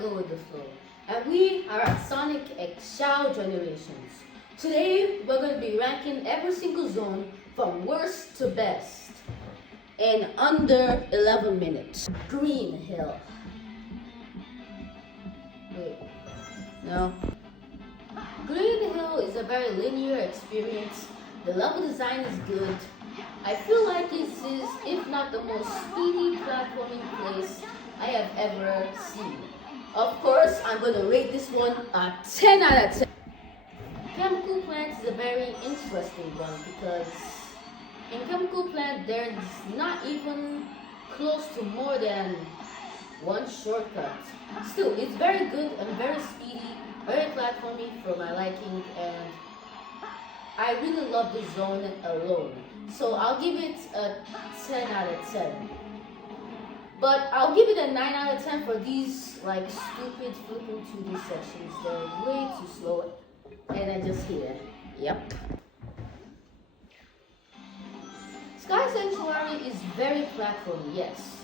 go with the flow. And we are at Sonic Xiao Generations. Today, we're going to be ranking every single zone from worst to best in under 11 minutes. Green Hill. Wait, no. Green Hill is a very linear experience. The level design is good. I feel like this is, if not the most speedy platforming place I have ever seen. Of course, I'm going to rate this one a 10 out of 10. Chemical Plant is a very interesting one because in Chemical Plant there's not even close to more than one shortcut. Still, it's very good and very speedy, very platformy for my liking, and I really love the zone alone. So I'll give it a 10 out of 10. But I'll give it a 9 out of 10 for these like stupid flipping 2D sections. They're way too slow. And I just hit it. Yep. Sky Sanctuary is very platformy, yes.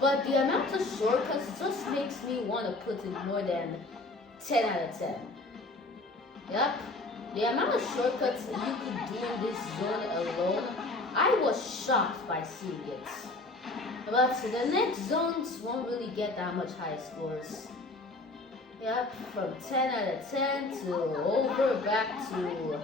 But the amount of shortcuts just makes me want to put it more than 10 out of 10. Yep. The amount of shortcuts you could do in this zone alone, I was shocked by seeing it. But the next zones won't really get that much high scores. Yep, from 10 out of 10 to over back to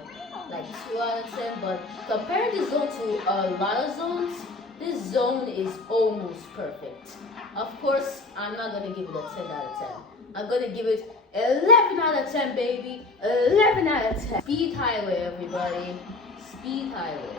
like 2 out of 10. But comparing this zone to a lot of zones, this zone is almost perfect. Of course, I'm not going to give it a 10 out of 10. I'm going to give it 11 out of 10, baby. 11 out of 10. Speed Highway, everybody. Speed Highway.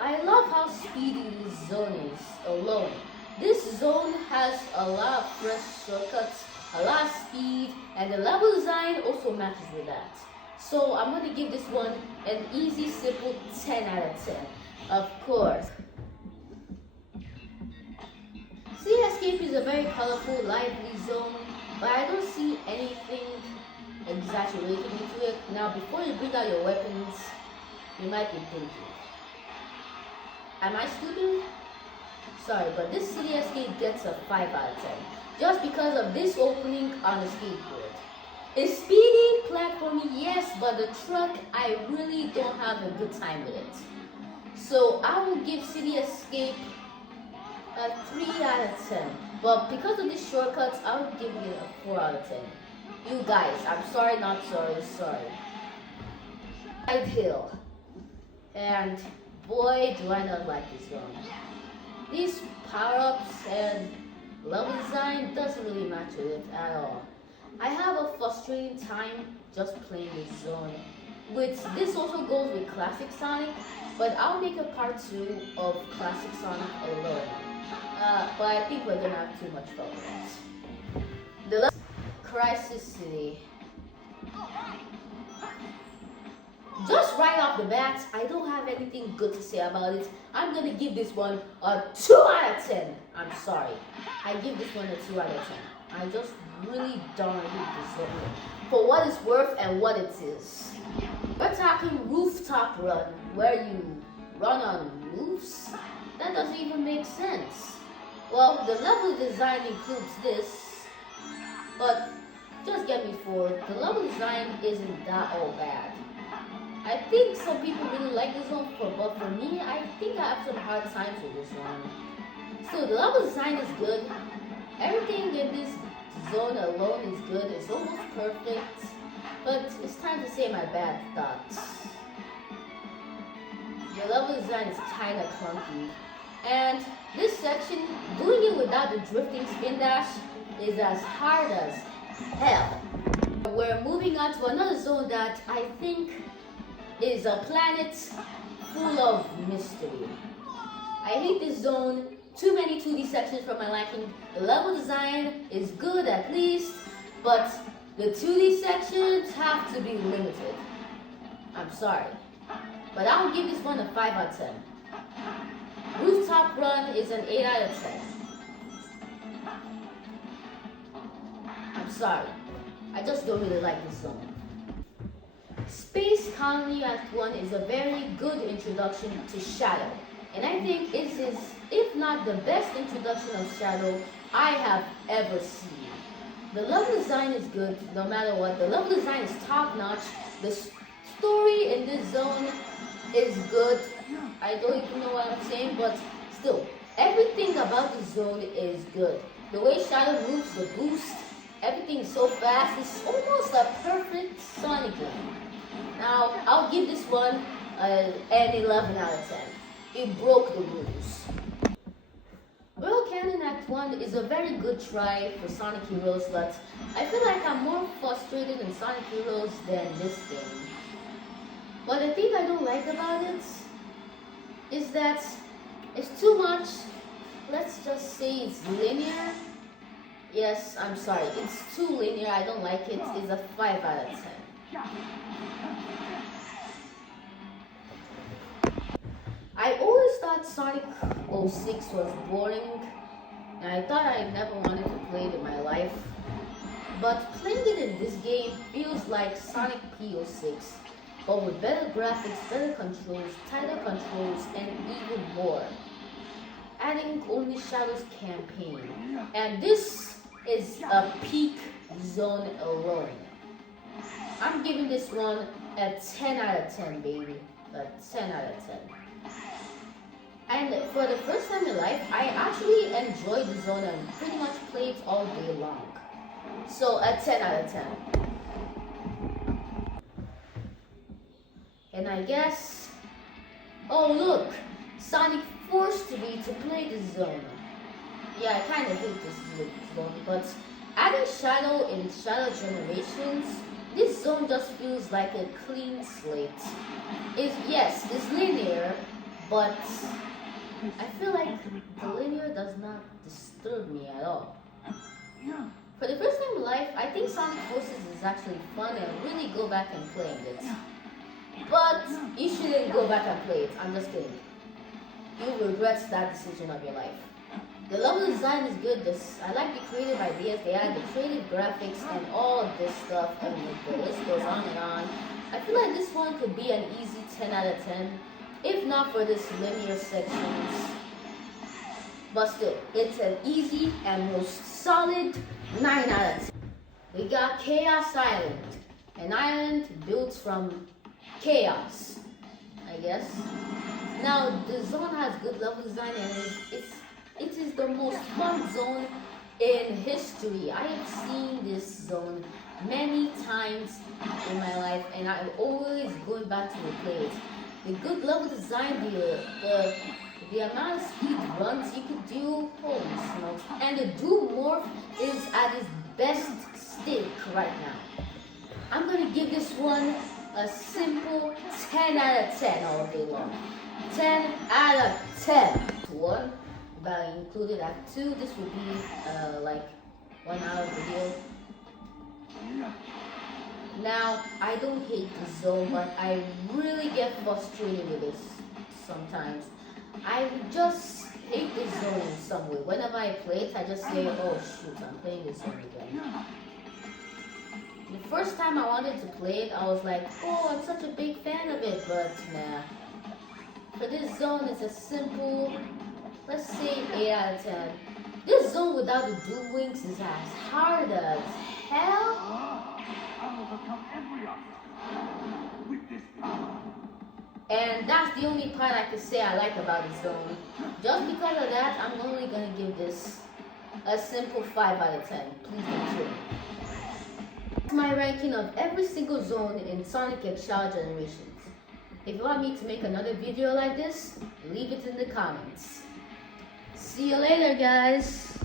I love how speedy this zone is alone. This zone has a lot of fresh shortcuts, a lot of speed, and the level design also matches with that. So I'm going to give this one an easy, simple 10 out of 10. Of course. City Escape is a very colorful, lively zone, but I don't see anything exaggerating into it. Now, before you bring out your weapons, you might be thinking, am I stupid? Sorry, but this City Escape gets a 5 out of 10. Just because of this opening on a skateboard. It's speedy, platformy, yes, but the truck, I really don't have a good time with it. So I will give City Escape a 3 out of 10. But because of these shortcuts, I'll give it a 4 out of 10. You guys, I'm sorry, not sorry, sorry. Side Hill. And boy, do I not like this zone. These power-ups and level design doesn't really match with it at all. I have a frustrating time just playing this zone. This also goes with Classic Sonic, but I'll make a part 2 of Classic Sonic alone. But I think we're gonna have too much fun with it. The Crisis City. Just right off the bat, I don't have anything good to say about it. I'm gonna give this one a 2 out of 10. I'm sorry. I give this one a 2 out of 10. I just really don't hate this one for what it's worth and what it is. We're talking Rooftop Run, where you run on roofs? That doesn't even make sense. Well, the level design includes this, but just get me fooled, the level design isn't that all bad. I think some people really like this one, but for me, I think I have some hard times with this one. So the level design is good. Everything in this zone alone is good. It's almost perfect. But it's time to say my bad thoughts. The level design is kind of clunky. And this section, doing it without the drifting spin dash is as hard as hell. We're moving on to another zone that I think is a planet full of mystery. I hate this zone. Too many 2D sections for my liking. The level design is good at least, but the 2D sections have to be limited. I'm sorry. But I'll give this one a 5 out of 10. Rooftop Run is an 8 out of 10. I'm sorry. I just don't really like this zone. Space Colony Act 1 is a very good introduction to Shadow, And I think it is, if not the best introduction of Shadow I have ever seen. The level design is good no matter what. The level design is top notch. The story in this zone is good. I don't even know what I'm saying, but still, everything about the zone is good. The way Shadow moves, the boost, everything is so fast. It's almost a perfect Sonic game. Now, I'll give this one an 11 out of 10. It broke the rules. Royal Canyon Act 1 is a very good try for Sonic Heroes, but I feel like I'm more frustrated in Sonic Heroes than this game. But the thing I don't like about it is that it's too much. Let's just say it's linear. Yes, I'm sorry, it's too linear. I don't like it. It's a 5 out of 10. I always thought Sonic 06 was boring, and I thought I never wanted to play it in my life. But playing it in this game feels like Sonic P06, but with better graphics, better controls, tighter controls, and even more. Adding only Shadow's campaign. And this is a peak zone alone. I'm giving this one a 10 out of 10, baby. A 10 out of 10. And for the first time in life, I actually enjoyed the zone and pretty much played all day long. So a 10 out of 10. And I guess, oh look, Sonic forced me to play this zone. Yeah, I kind of hate this zone, but adding Shadow in Shadow Generations, this zone just feels like a clean slate. Yes, it's linear, but I feel like the linear does not disturb me at all. For the first time in life, I think Sonic Forces is actually fun and really go back and play it. But you shouldn't go back and play it, I'm just kidding. You'll regret that decision of your life. The level design is good. I like the creative ideas. They add the creative graphics and all of this stuff. I mean, the list goes on and on. I feel like this one could be an easy 10 out of 10. If not for this linear sections. But still, it's an easy and most solid 9 out of 10. We got Chaos Island. An island built from chaos, I guess. Now, the zone has good level design and it is the most fun zone in history. I have seen this zone many times in my life and I'm always going back to replay it. The good level design, the amount of speed runs you could do, holy smokes. And the Doom Morph is at its best state right now. I'm gonna give this one a simple 10 out of 10 all day long. 10 out of 10. 1, if I included Act 2, this would be like 1 hour video. Now, I don't hate the zone, but I really get frustrated with this sometimes. I just hate this zone in some way. Whenever I play it, I just say, oh shoot, I'm playing this zone again. The first time I wanted to play it, I was like, oh, I'm such a big fan of it, but nah. For this zone, it's a simple, let's say 8 out of 10. This zone without the Doom Wings is as hard as hell. And that's the only part I can say I like about the zone. Just because of that, I'm only gonna give this a simple 5 out of 10. Please don't kill me. That's my ranking of every single zone in Sonic X Shadow Generations. If you want me to make another video like this, leave it in the comments. See you later, guys.